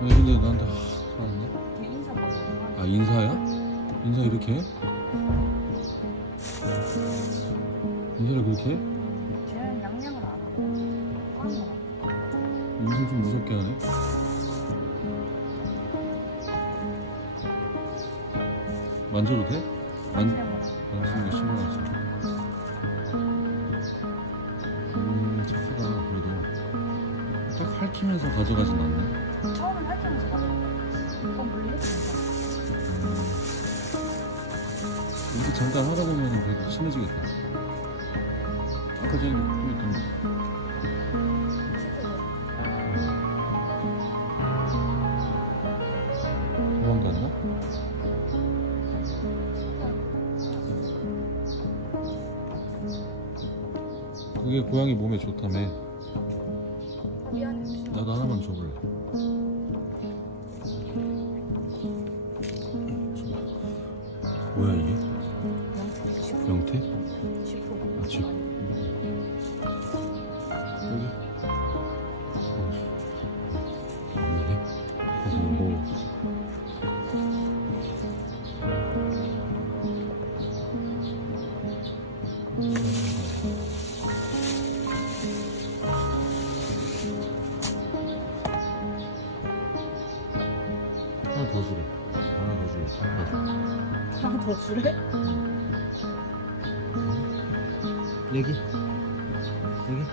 왜 근데 나한테 하, 화났네? 아 인사야? 인사 이렇게 해? 인사를 그렇게 해? 쟤는 양양을 안 하고. 인사 좀 무섭게 하네 만져도 돼? 만, 양양을 만지는 게 써. 음 착하다 그래도. 딱 핥히면서 가져가진 않네. 처음엔 할줄 잘하고 그건 물리했으니까 이렇게 잠깐 하다 보면 그래도 친해지겠다. 아까 전에 보였던 도망갔나? 그게 고양이 몸에 좋다며. 나도 하나만 줘볼래. 뭐야 이게? 더 주래. 하나 더 줄래? 하나 더 줄래? 여기. 여기.